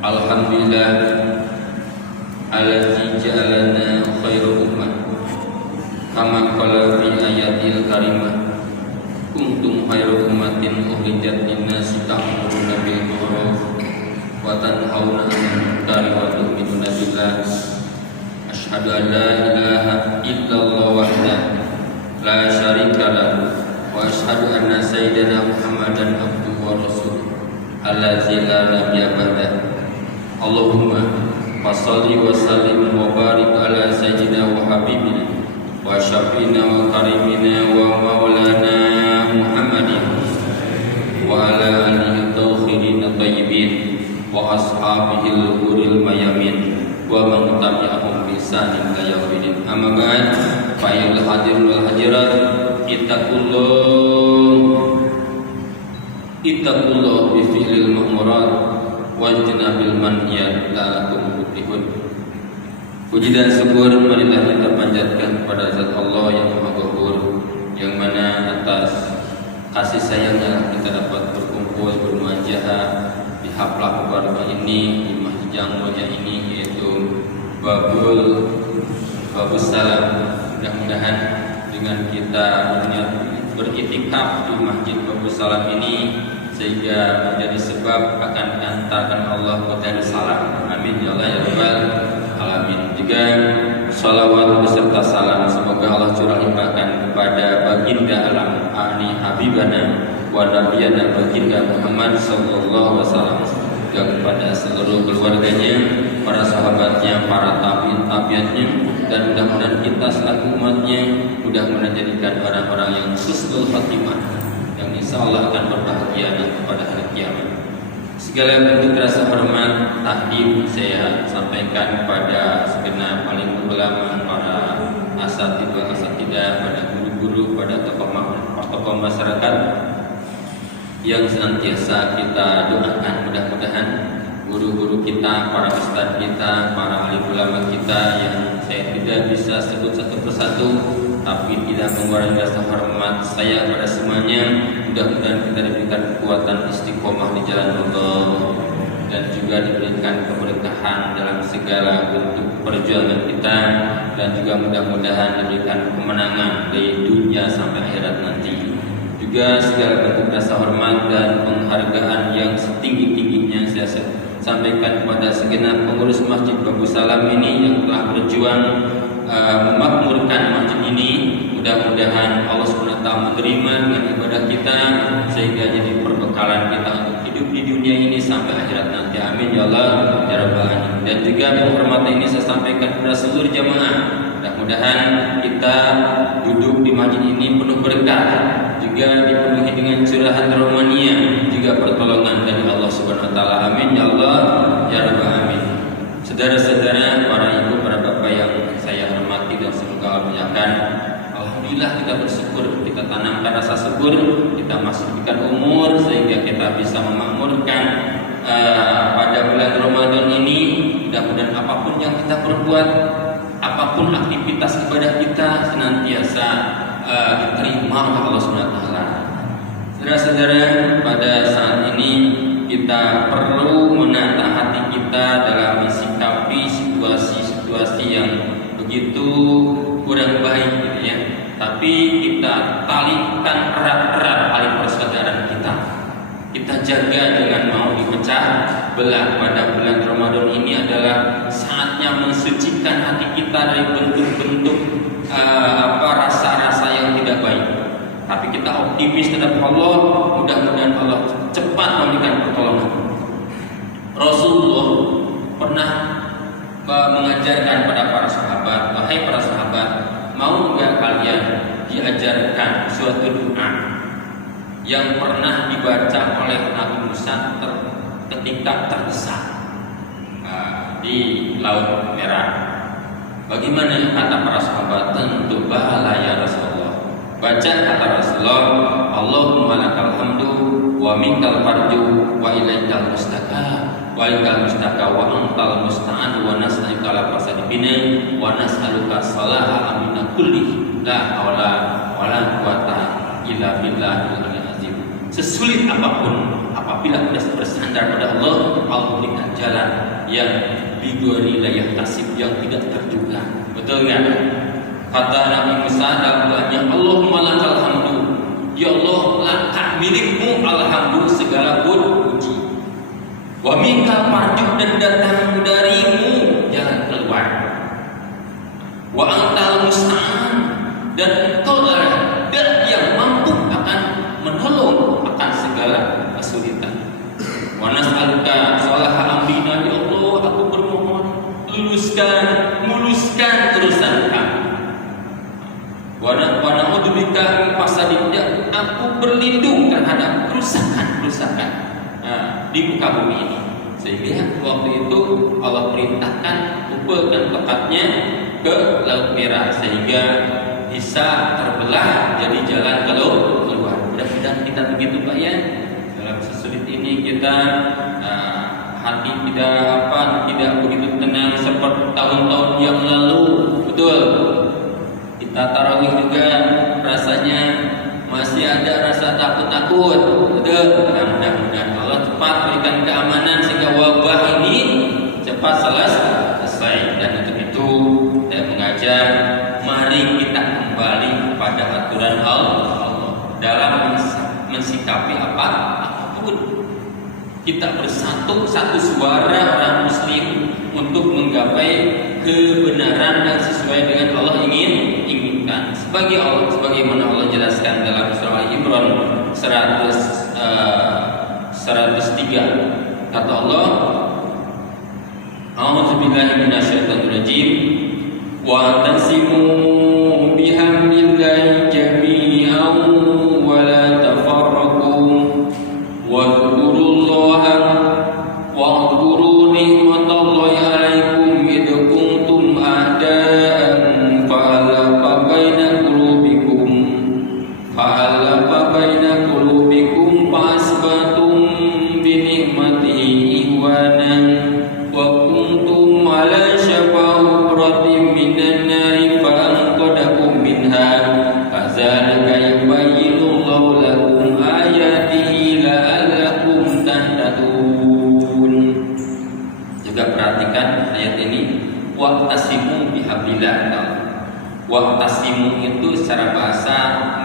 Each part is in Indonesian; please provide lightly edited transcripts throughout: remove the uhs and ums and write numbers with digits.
Alhamdulillah alladzi ja'alana khairu ummah kama qala fi ayatil karimah kuntum khairu ummatin ukhrijat lin-nasi ta'muruna bil ma'ruf wa tanhauna 'anil munkari wa tu'minuna billah. Asyhadu an la ilaha illallah wahdahu la syarika lahu wa asyhadu anna sayyidana Muhammadan abduhu wa rasuluh allazi la nabiyya ba'dahu. Allahumma fassalli wa sallim wa barik ala sayyidina wa habibina wa syafiina wa karimina wa maulana Muhammadin wa ala alihi tauhirin tayyibin wa ashabihil ghuril mayamin wa man tabi'ahum bi ihsanin ila yaumil. Amma ba'd, fa ayyuhal hadirun wal hadirat, ittaqullah bi fi'lil ma'murat wajtinabil manhiyat la'allakum tuflihun. Puji dan syukur marilah kita panjatkan kepada Zat Allah yang Maha Ghafur, yang mana atas kasih sayangnya kita dapat berkumpul bermuajahah di haflah keluarga ini, di masjid yang mulia ini, yaitu Babus Salam. Mudah-mudahan dengan kita beriktikaf di masjid Babus Salam ini sehingga menjadi sebab akan diantarkan Allah ke Darussalam. Amin ya Allah ya Rabbal alamin. Juga salawat beserta salam semoga Allah curahkan kepada baginda alam ani habibana wa nabiyana baginda Muhammad sallallahu alaihi wasallam, juga kepada seluruh keluarganya, para sahabatnya, para tabi'in-tabi'atnya, dan mudah-mudahan kita selaku umatnya mudah-mudahan menjadikan orang-orang yang husnul khatimah, yang insyaallah akan berbahagia pada hari kiamat. Segala bentuk rasa hormat tahdim saya sampaikan kepada segenap paling ulama, para asatidah, pada guru-guru, pada tokoh masyarakat yang senantiasa kita doakan. Mudah-mudahan guru-guru kita, para ustadz kita, para alim ulama kita yang saya tidak bisa sebut satu persatu tapi tidak mengurangi rasa hormat saya pada semuanya, mudah-mudahan kita diberikan kekuatan istiqomah di jalan Allah dan juga diberikan keberkahan dalam segala bentuk perjuangan kita, dan juga mudah-mudahan diberikan kemenangan dari dunia sampai akhirat nanti. Juga segala bentuk rasa hormat dan penghargaan yang setinggi-tingginya saya sampaikan kepada segenap pengurus Masjid Babus Salam ini yang telah berjuang memakmurkan masjid ini. Mudah-mudahan Allah SWT menerima dengan ibadah kita sehingga jadi perbekalan kita untuk hidup di dunia ini sampai akhirat nanti. Amin ya Allah ya Rabbal alamin. Dan juga penghormatan ini saya sampaikan kepada seluruh jamaah. Mudah-mudahan kita duduk di masjid ini penuh berkah, juga dipenuhi dengan curahan rahmania, juga pertolongan dari Allah Subhanahu wa taala. Amin ya Allah ya Rabbal alamin. Saudara-saudara, para ibu, para bapak yang saya hormati dan semoga Allah muliakan, alhamdulillah kita bersyukur, kita tanamkan rasa syukur, kita masukkan umur sehingga kita bisa memakmurkan pada bulan Ramadan ini. Mudah-mudahan apapun yang kita perbuat, apapun aktivitas ibadah kita senantiasa diterima oleh Allah Subhanahu wa taala. Saudara-saudara, pada saat ini kita perlu menata hati kita dalam mensikapi situasi-situasi yang begitu kurang baik gitu ya. Tapi kita talikan erat-erat tali persaudaraan kita. Kita jaga dengan mau dipecah belah. Pada bulan Ramadan ini adalah saatnya mensucikan hati kita dari bentuk-bentuk rasa-rasa yang tidak baik. Tapi kita optimis terhadap Allah, mudah-mudahan Allah cepat memberikan pertolongan. Rasulullah pernah mengajarkan pada para sahabat, wahai para sahabat, mau enggak kalian diajarkan suatu doa yang pernah dibaca oleh Nabi Musa ketika tersesat di Laut Merah? Bagaimana kata para sahabat? Tentu bala ya Rasulullah. Baca kata Rasulullah, Allahumma lakal hamdu wa minkal farju wa ilaikal mustaka wa ilaikal mustaka wa antal musta'an wa nas'aluka ala fasadibina wa nas'aluka salaha amina kulli la hawla wa la quwata illa billahil azim. Sesulit apapun, apabila kita bersandar bersandar pada Allah, Allah berikan jalan yang bigori layah tasib, yang tidak terduga. Betul nggak? Kata Nabi Musa dalam doanya, Allahumma lakal hamdu, ya Allah, laka milikmu alhamdu segala puji. Wa minkal marju, dan datang darimu jalan keluar. Wa antal musta'an, dan engkau adalah dat yang mampu akan menolong akan segala kesulitan. Wa nas'aluka salaha amrina, ya Allah, aku bermohon muluskan urusan kami. Wa na'udzubika min fasadid, aku berlindung terhadap kerusakan di muka bumi ini. Sehingga waktu itu Allah perintahkan upah dan lekatnya ke Laut Merah, sehingga bisa terbelah jadi jalan keluar. Mudah-mudahan kita begitu Pak ya. Dalam sesulit ini kita hati tidak begitu tenang seperti tahun-tahun yang lalu. Betul. Kita tarawih juga rasanya masih ada rasa takut-takut. Betul. Mudah-mudahan Allah cepat berikan keamanan sehingga wabah ini cepat selesai. Dan untuk itu saya mengajar, mari kita kembali kepada aturan Allah dalam mensikapi apapun. Kita bersatu satu suara orang Muslim untuk menggapai kebenaran yang sesuai dengan Allah inginkan. Sebagaimana Allah jelaskan dalam surah Al-Imran 103, kata Allah, A'udzubillahi minasyaitonirrajim, wa tasimu bihamdillahi jami'an wa la tafarraqu wa dzkurullaha wa'dzkuru ni'matallahi 'alaikum id kuntum a'da'an fa'alafa baina qulubikum fa'asbatum bi ni'matihi ihwanan wa kuntum 'ala syafa hufratin minan nari fa'anqadakum minha kadzalika yubayyinullahu lakum ayatihi la'allakum tahtadun. Juga perhatikan ayat ini, wa'tasimu bihablillah. Wa'tasimu itu secara bahasa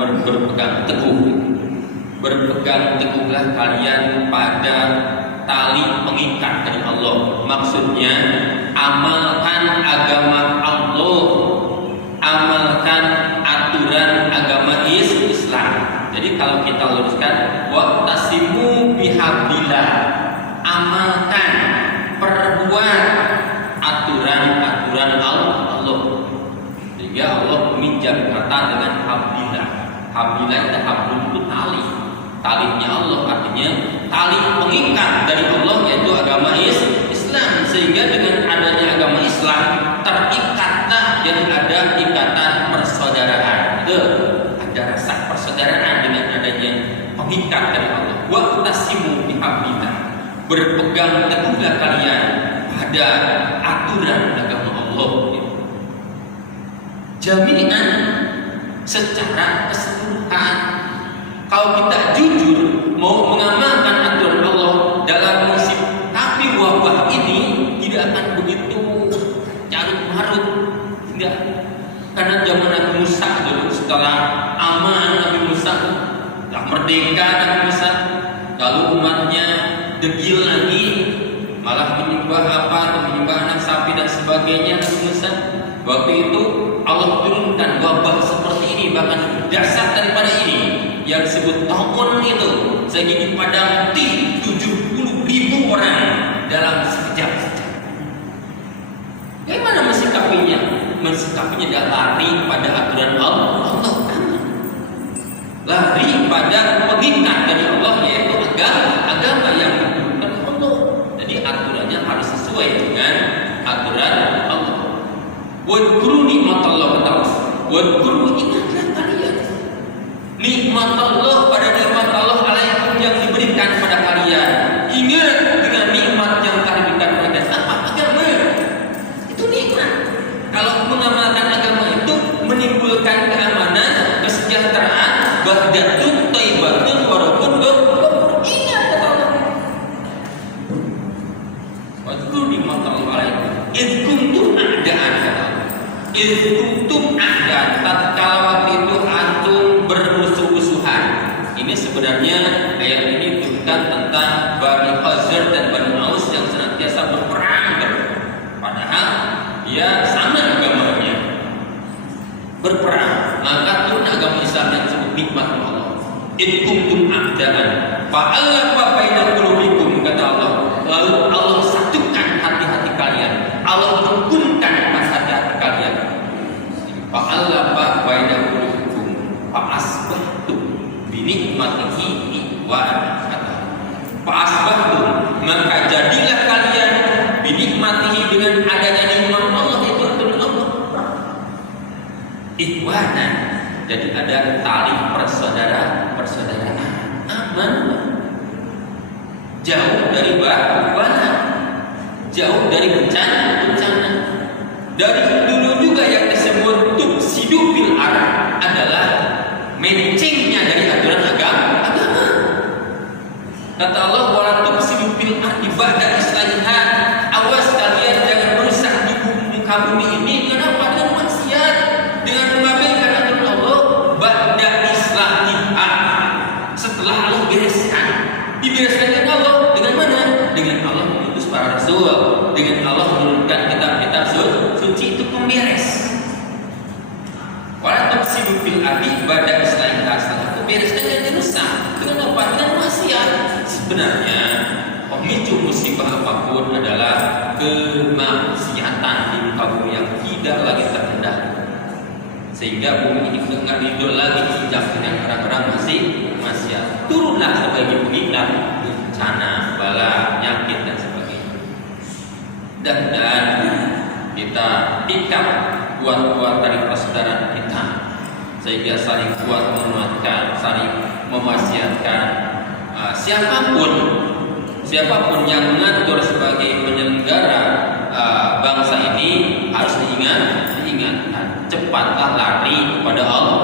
berpegang teguh. Berpegang teguhlah kalian pada tali pengikat dari Allah. Maksudnya amalkan agama Allah, amalkan aturan agama Islam. Jadi kalau kita luruskan, wa'tasimu bihablillah, amalkan, perbuat aturan-aturan Allah. Sehingga Allah meminjam kata dengan hablillah. Hablillah itu hablun itu tali. Talinya Allah artinya tali pengikat dari Allah, yaitu agama Islam. Sehingga dengan adanya agama Islam terikatlah dan ada ikatan persaudaraan. Itu ada rasa persaudaraan dengan adanya pengikat dari Allah. Wa'tasimu bihablillah, berpegang teguhlah kalian pada aturan agama Allah. Jami'an, secara keseluruhan. Kalau kita jujur mau mengamalkan aturan Allah dalam mensikapi wabah ini, tidak akan begitu carut marut. Tidak. Karena zaman Nabi Musa dulu, setelah aman Nabi Musa, telah merdeka Nabi Musa, lalu umatnya degil lagi, malah menyembah anak sapi dan sebagainya. Nabi Musa waktu itu Allah turunkan wabah seperti ini, bahkan dasar daripada ini yang disebut tahun itu, sehingga padang 70.000 orang dalam sekejap. Bagaimana mensikapinya? Mensikapinya adalah lari pada aturan Allah, lari pada pengikat dari Allah, yaitu agama yang diturunkan Allah. Jadi aturannya harus sesuai dengan aturan Allah. Wadkuru nikmatallah ta'ala. Wadkuru, ingatlah kalian nikmat Allah, pada nikmat Allah alaikum yang diberikan pada kalian. Ingat dengan nikmat yang telah diberikan pada kalian. Apa agama? Itu nikmat. Kalau mengamalkan agama itu menimbulkan keamanan, kesejahteraan, bahdatun, thayyibatun, warakun. Ingat kata Allah. Wadhkuru ni'matallahi 'alaikum id kuntum a'da'an. Id kuntum a'da'an, tatkala waktu itu antum bermusuh-musuhan. Ini sebenarnya ayat ini bukan tentang Bani Khazraj dan Bani Aus yang senantiasa berperang. Padahal ya sama agamanya, berperang. Maka turun agama Islam yang disebut nikmat Allah. Id kuntum a'da'an fa'alafa baina qulubikum, kata Allah. Lalu Allah satukan hati-hati kalian, Allah rukunkan hati-hati kalian. Fa'alafa baina qulubikum fa'asbahtum bi nikmatihi ikhwana. Fa'asbahtum, maka jadilah kalian bi nikmatihi, dengan adanya nikmat Allah itu dengan Allah, ikhwana. Jadi ada tali persaudaraan, aman, jauh dari bala, jauh dari bencana. Dari dulu juga yang disebut tufsidu fil ardh adalah mencingnya dari aturan agama. Kata Allah, wala tufsidu fil ardh ba'da islahiha. Awas kalian jangan merusak di muka bumi ini. Kenapa? Dengan maksiat, dengan mengabaikan aturan Allah. Ba'da islahiha, setelah Allah bereskan. Dibereskan dengan Allah dengan mana? Dengan Allah mengutus para rasul, dengan Allah menurunkan kitab-kitab suci, itu pemberes. Wala tufsidu fil ardh ba'da islahiha, setelah itu bereskan dan dirusak. Dengan apa? Dengan maksiat. Sebenarnya pemicu musibah apapun adalah kemaksiatan di muka bumi yang tidak lagi terkendali, sehingga bumi ini tidak ridho lagi dijak dengan orang-orang maksiat. Turunlah sebagai pengingat bencana, bala, penyakit dan sebagainya. Dan kita ikat kuat-kuat dari persaudaraan kita, sehingga saling kuat menguatkan, saling mewasiatkan. Siapapun yang mengatur sebagai penyelenggara bangsa ini harus diingatkan, cepatlah lari kepada Allah.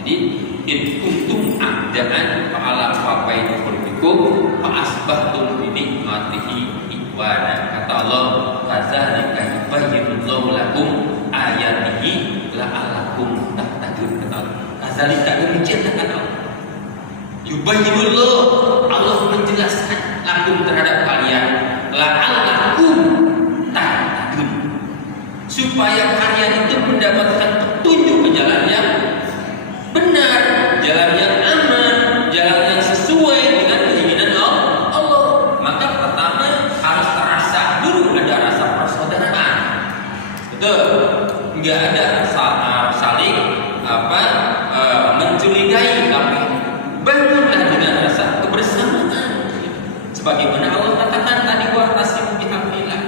Jadi in kuntum a'da'an fa'ala baina qulubikum fa'asbahtum bi nikmatihi ikhwana. Kata Allah, kadzalika yubayyinullahu lakum ayatihi la'allakum tahtadun. Kata Allah, kadzalika, demikian kata Allah. Yubayyinullah, Allah menjelaskan lakum terhadap kalian, la'allakum tahtadun, supaya kalian itu mendapatkan petunjuk ke jalan yang benar, jalan yang aman, jalan yang sesuai dengan keinginan Allah. Maka pertama harus terasa dulu ada rasa persaudaraan. Betul? Enggak ada saling mencurigai, tapi bangunlah dengan rasa kebersamaan. Sebagaimana Allah katakan tadi, wa'tasimu bihablillah.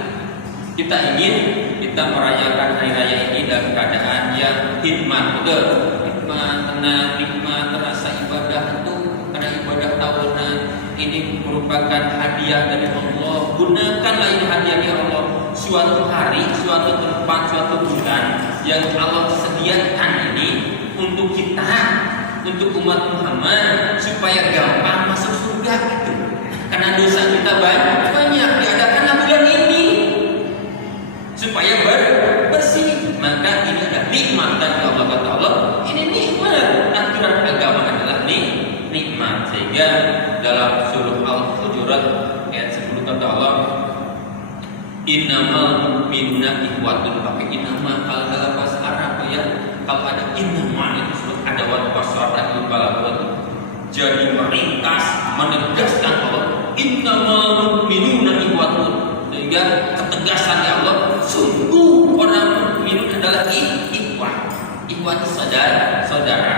Kita ingin kita merayakan hari raya ini dalam keadaan yang hikmat, betul? Hikmat, tenang, nikmat, terasa ibadah itu karena ibadah tahunan ini merupakan hadiah dari Allah. Gunakanlah ini hadiah dari Allah. Suatu hari, suatu tempat, suatu bulan yang Allah sediakan ini untuk kita, untuk umat Muhammad, supaya gampang masuk surga gitu. Karena dosa kita banyak, diadakanlah bulan ini supaya bersih. Maka ini ada nikmat dari Allah. Kata Allah, ini nikmat. Aturan agama adalah nikmat. Sehingga dalam surah Al-Hujurat ayat 10 kata Allah, innamal mu'minuna ikhwatun. Pakai innama kalau dalam bahasa Arab ya, kalau ada innama itu disebut ada wasar dan balaghat. Jadi meringkas, menegaskan Allah, innamal mu'minuna ikhwatun. Sehingga ketegasan Allah, sungguh orang mukmin adalah ikhwah. Ikhwah itu saudara.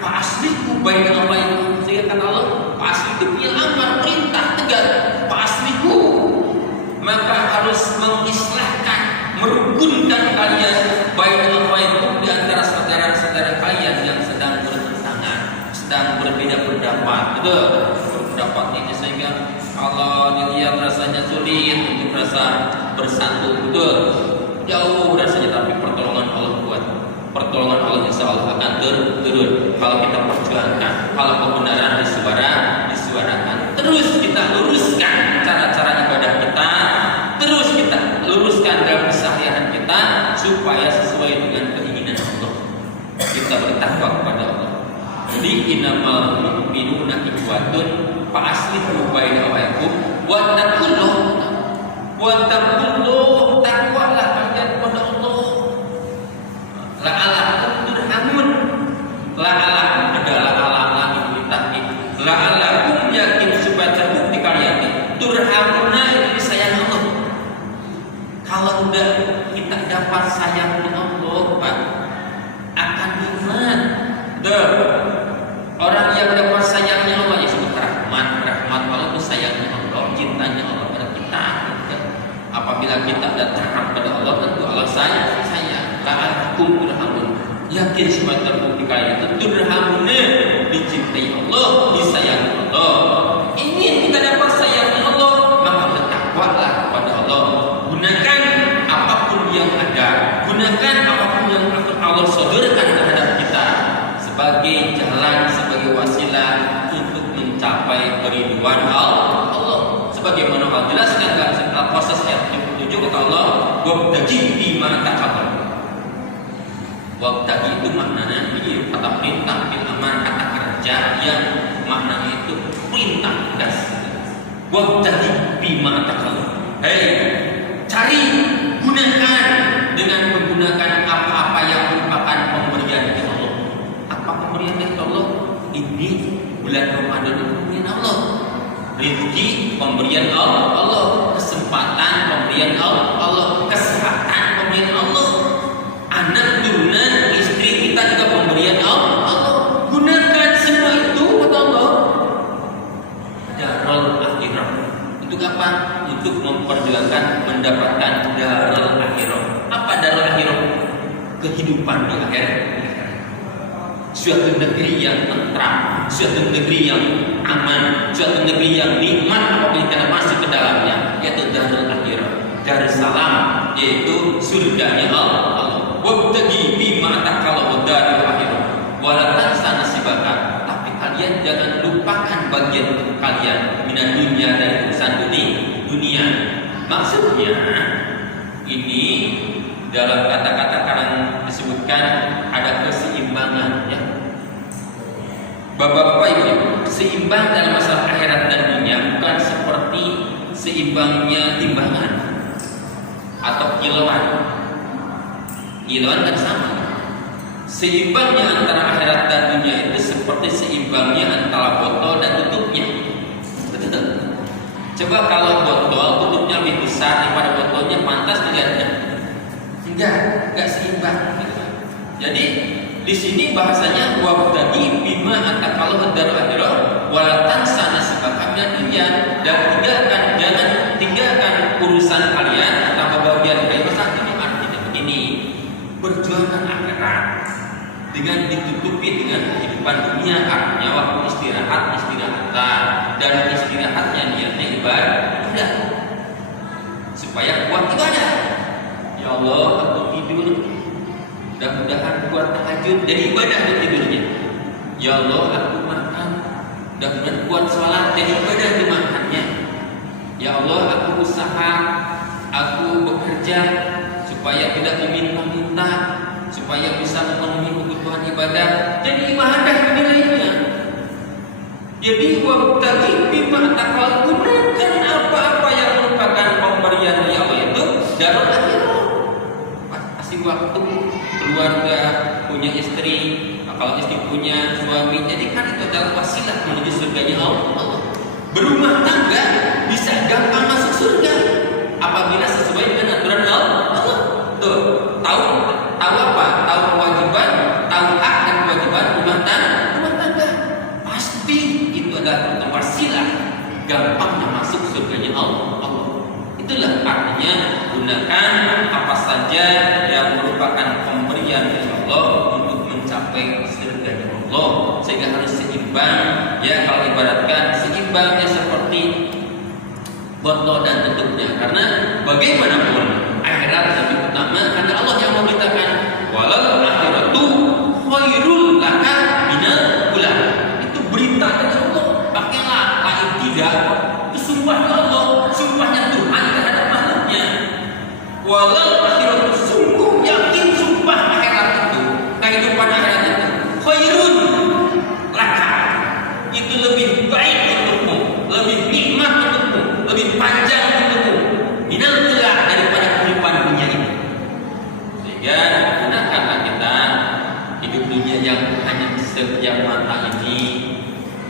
Pak asliku baik apa itu? Sehingga kata Allah, Pak asli itu punya amar, perintah tegas. Pak asliku, maka harus mengislahkan, merukunkan kalian baik apa itu di antara saudara-saudara kalian yang sedang bertentangan, sedang berbeda pendapat. Betul? Berpendapat ini sehingga Allah dilihat rasanya sulit untuk rasa bersatu. Betul? Jauh rasanya, tapi pertolongan Allah kuat. Pertolongan Allah insya Allah akan turun kalau kita perjuangkan, kalau kebenaran disuarakan. Terus kita luruskan cara-cara ibadah kita, bisa bertakwa kepada Allah. Jadi innamal mu'minuna ikhwatun fa aslihu baina akhawaykum wa taqullah takwalah kalian kepada Allah. La'alakum turhamun. La'alakum adalah alam lagi ditahid. La'alakum yakin supaya terbukti kalian turhamuna itu disayang Allah. Kalau udah kita dapat sayangnya Allah, Pak, akan iman. Orang yang dapat sayangnya Allah ya sebut rahmat Allah itu sayangnya Allah, cintanya Allah pada kita. Apabila kita ada taat pada Allah, tentu Allah sayang. La'alakum turhamun. Yakin supaya terbukti kalian itu turhamuna, dicintai Allah, disayangi Allah. Ingin kita dapat sayangnya Allah, maka bertakwalah kepada Allah. Gunakan apapun yang ada, gunakan apapun yang Allah sodorkan terhadap kita sebagai jalan, sebagai wasilah untuk mencapai keridhaan Allah. Sebagaimana Allah jelaskan dalam proses ayat 77 kata Allah, wabtaghi bima ataqabbal. Wabtaghi itu maknanya ini kata perintah, bil amar, kata kerja yang maknanya itu perintah tegas. Wabtaghi bima ataqabbal. Cari, gunakan dengan menggunakan apa-apa yang merupakan pemberian dari Allah. Apa pemberian dari Allah? Ini bulan Ramadan pemberian Allah. Rezeki pemberian Allah, kesempatan pemberian Allah, kesehatan pemberian Allah, anak turunan istri kita juga pemberian Allah. Gunakan semua itu kata Allah. Darul akhirah. Untuk apa? Untuk memperjuangkan mendapatkan darul akhirah. Apa darul akhirah? Kehidupan di akhirat. Suatu negeri yang tentram, suatu negeri yang aman, suatu negeri yang nikmat apabila kita masuk ke dalamnya, yaitu darul akhirah, darussalam, yaitu surganya Allah. Wabtaghi bima ataqallahu darul akhirah wala tansa nasibaka. Tapi kalian jangan lupakan bagian kalian minat dunia dari urusan dunia. Maksudnya ini dalam kata-kata kadang disebutkan ada keseimbangan, ya. Bapak-bapak Ibu, seimbang dalam masalah akhirat dan dunia bukan seperti seimbangnya timbangan atau kiloan. Kiloan kan sama. Seimbangnya antara akhirat dan dunia itu seperti seimbangnya antara botol dan tutupnya. Betul. Coba kalau botol tutupnya lebih besar daripada botolnya, pantas dilihatnya? Enggak seimbang. Gitu. Jadi di sini bahasanya wabtaghi bima ataqallahu darul akhirah wala tansa nasibaka minad dunya, dan jangan tinggalkan urusan kalian atau bagian kalian saat ini. Artinya begini, perjuangan akhirat dengan ditutupi dengan kehidupan dunia, artinya waktu istirahatlah, dan istirahatnya niatnya ibadah supaya kuat ibadah. Ya Allah, aku tidur, mudah-mudahan kuat tahajud, jadi ibadah untuk tidurnya. Ya Allah, aku makan, mudah-mudahan kuat sholat, jadi ibadah untuk makannya. Ya Allah, aku usaha, aku bekerja supaya tidak meminta-minta, supaya bisa memenuhi kebutuhan ibadah, jadi ibadah nilainya. Jadi wabtaghi bima ataqallahu, gunakan apa-apa yang merupakan pemberian dari Allah itu darul akhirah. Kasih waktu keluarga, punya istri, kalau istri punya suami, jadi kan itu adalah wasilah menuju surganya Allah. Berumah tangga bisa gampang masuk surga apabila sesuai dengan aturan Allah. Tuh, tahu apa? Tahu kewajiban, tahu hak dan kewajiban rumah tangga. Pasti itu adalah wasilah gampangnya masuk surganya Allah. Itulah artinya gunakan apa saja yang merupakan pemberian dari Allah untuk mencapai surganya Allah, sehingga harus seimbang. Ya, kalau ibaratkan seimbangnya seperti botol dan tutupnya, karena bagaimanapun akhirat lebih utama, karena Allah yang memberitakan walal akhiratu khairul laka minal ula. Itu berita dari Allah. Pakailah ayat 3 itu sumpahnya Allah, sumpahnya Tuhan terhadap makhluknya. Walau akhiratu, sungguh yakin sumpah akhirat itu, kehidupan akhirat itu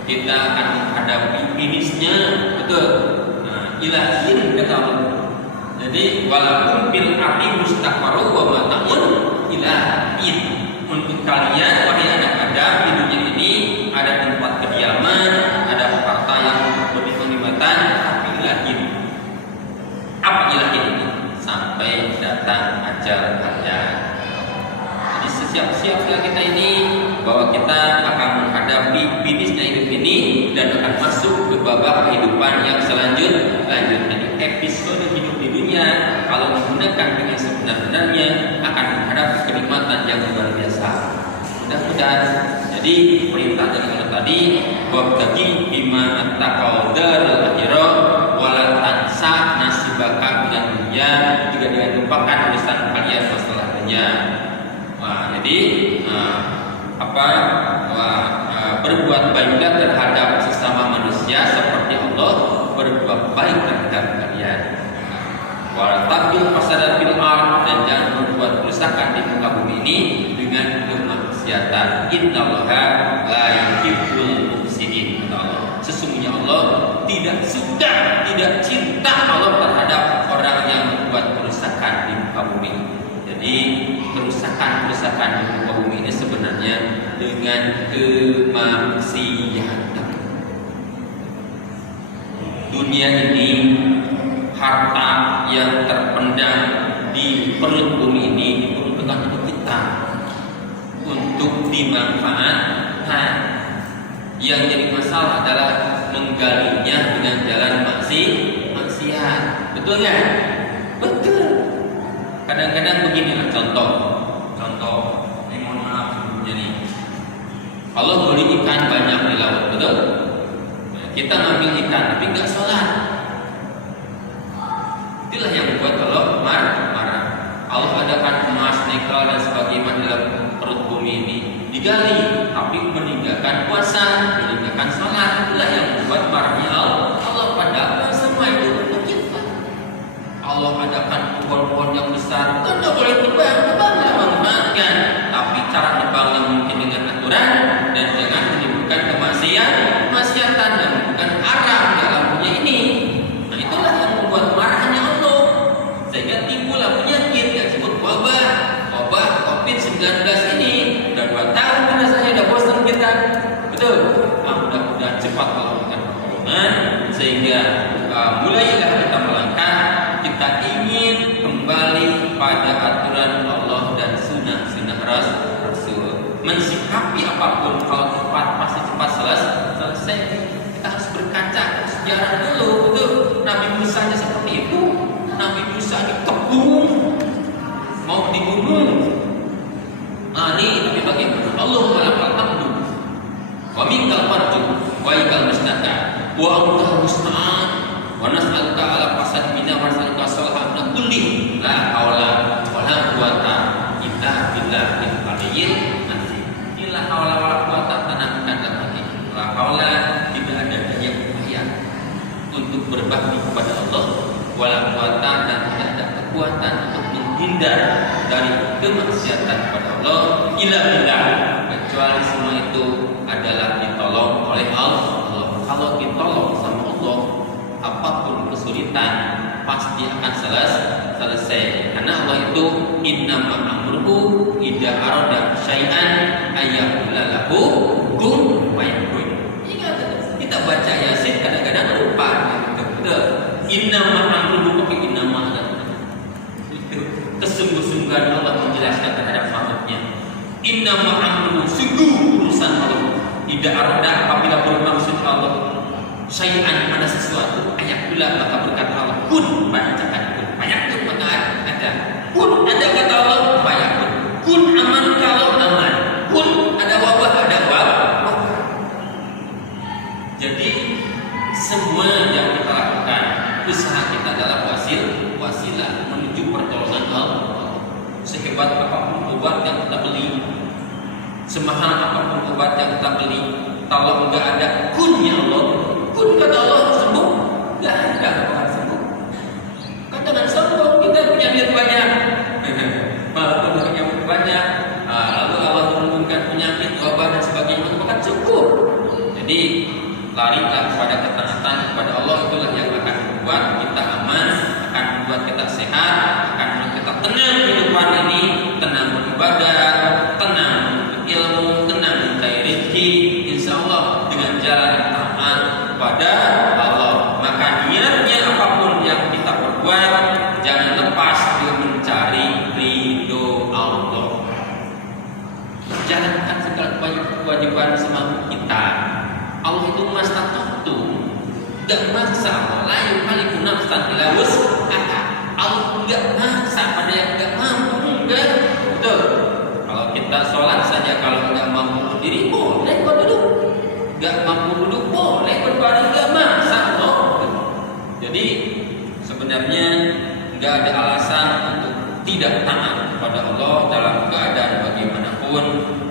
kita akan menghadapi finishnya, betul. Nah, ilahin kata Allah. Jadi walaupun fil ardi mustaqarru wa mata'un ilahin. Untuk kalian wahai anak Adam di dunia ini ada tempat kediaman, ada harta yang lebih kenikmatan, tapi ilahin. Apa ilahin ini? Sampai datang ajal kalian. Jadi sesiap-siaplah kita ini bahwa kita akan menghadapi finishnya hidup ini dan akan masuk ke babak kehidupan yang selanjutnya. Jadi episode hidup di dunia kalau menggunakan dengan sebenar-benarnya akan menghadapi kenikmatan yang luar biasa. Mudah-mudahan. Jadi perintah dari Allah tadi wabtagi bima attaqal darul akhirah wala tansa nasibaka minad dunya, juga jangan lupakan urusan kalian masalah dunia. Jadi berbuat baiklah terhadap sesama manusia seperti Allah berbuat baik terhadap kalian. Wala taqil fasada fil ard, dan jangan berbuat kerusakan di muka bumi ini dengan kemaksiatan. Innallaha la yuhibbul mufsidin. Sesungguhnya Allah tidak suka, tidak cinta Allah terhadap orang yang membuat kerusakan di muka bumi. Jadi kerusakan di muka bumi ini sebenarnya dengan kemaksiatan. Dunia ini, harta yang terpendam di perut bumi ini diperuntukkan untuk kita untuk dimanfaatkan. Yang jadi masalah adalah menggalinya dengan jalan maksiat. Betul nggak? Betul. Kadang-kadang beginilah contoh. Mohon maaf jadi Allah beri ikan banyak di laut, betul? Kita ngambil ikan tapi nggak sholat. Itulah yang membuat Allah marah. Allah adakan emas, nikel dan sebagainya dalam perut bumi ini digali, tapi meninggalkan puasa, meninggalkan sholat. Itulah yang membuat marahnya Allah. Padahal semua itu untuk kita. Allah adakan pohon-pohon yang besar, kan nggak boleh tebanglah manfaatkan, tapi cara tebangnya mungkin dengan aturan dan jangan menimbulkan kemaksiatan dan bukan haram dalam dunia ini. Nah itulah yang membuat marahnya Allah, sehingga timbullah penyakit yang disebut wabah COVID-19 ini. Udah 2 tahun rasanya, udah bosan kita, betul. Mudah-mudahan cepat Allah memberikan pertolongan sehingga mulailah kita melangkah. Kita ingin kembali pada aturan Allah dan sunnah Rasul. Mensikapi apapun kalau cepat pasti cepat selesai. Kita harus berkaca ke sejarah dulu, betul. Nabi Musa nya seperti itu. Nabi Musa dikepung, mau dibunuh, lari, tapi bagaimana? Allah malakal tabdu, wa minkal farju, wa ikal mustaka, wa antal musta'an, wa nas'aluka ala fasad minna wa nas'aluka salhamna kulli la hawla wa la quwata illa billahil aliyyil azim. La hawla wa la quwata tanamkan lagi. La hawla, tidak ada daya upaya untuk berbakti kepada Allah, wa la quwata, dan tidak ada kekuatan untuk menghindar dari kemaksiatan kepada Allah illa billah, kecuali semua itu adalah ditolong oleh Allah. Kalau ditolong sama Allah, apapun kesulitan pasti akan selesai. Karena Allah itu innama amruhu idza arada syai'an ayyaqula lahu kun fayakun. Ingat, kita baca Yasin kadang-kadang lupa. Betul. Innama amruhu, pakai innama. Itu kesungguh-sungguhan Allah menjelaskan terhadap makhluknya. Innama amruhu, sungguh urusan Allah. Idza arada, apabila bermaksud Allah syai'an, pada sesuatu, ayakula, maka berkata Allah kun, bacakan kun, ayakun, maka ada kun, ada kata Allah ayakun, kun aman, kalau aman, kun ada wabah, ada wabah. Jadi semua yang kita lakukan, usaha kita adalah wasilah menuju pertolongan Allah. Sehebat apapun obat yang kita beli, semahal apapun obat yang kita beli, kalau enggak ada kunnya Allah, kun kata Allah sembuh, enggak ada orang sembuh. Kan jangan sombong, kita punya duit banyak, walaupun punya duit banyak, lalu Allah menurunkan penyakit, wabah dan sebagainya, maka cukup. Jadi larilah kepada ketaatan kepada Allah, itulah yang akan membuat kita aman, akan membuat kita sehat, akan membuat kita tenang kehidupan ini, tenang beribadah, tenang ilmu, tenang mencari rezeki, insya Allah dengan jalan taat kepada Allah. Maka niatnya apapun yang kita perbuat, jangan lepas untuk mencari ridho Allah. Jalankan segala kewajiban semampu kita. Allah itu mastata'tu, gak maksa. La yukallifu nafsan illa wus'aha. Allah gak maksa pada yang gak mampu, enggak. Betul. Kalau kita sholat saja, kalau gak mampu berdiri boleh kok duduk, gak mampu duduk boleh berbaring, gak maksa loh. Jadi sebenarnya gak ada alasan untuk tidak taat kepada Allah dalam keadaan bagaimanapun,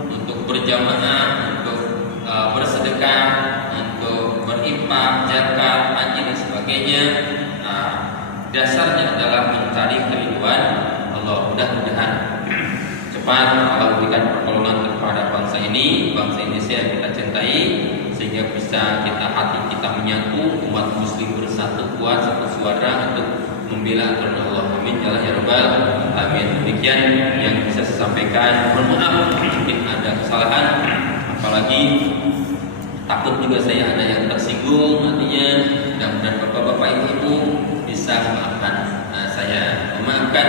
untuk berjamaah, untuk bersedekah, untuk berinfak, zakat, haji dan sebagainya. Dasarnya adalah mencari keriduan Allah. Mudah-mudahan cepat Allah berikan pertolongan kepada bangsa ini, bangsa Indonesia yang kita cintai, sehingga bisa hati kita menyatu, umat muslim bersatu kuat satu suara untuk membela aturan Allah. Amin ya rabbal alamin. Demikian yang bisa saya sampaikan. Mohon maaf mungkin ada kesalahan, apalagi takut juga saya ada yang tersinggung nantinya. Mudah-mudahan bapak-bapak ibu bisa memaafkan saya. Memaafkan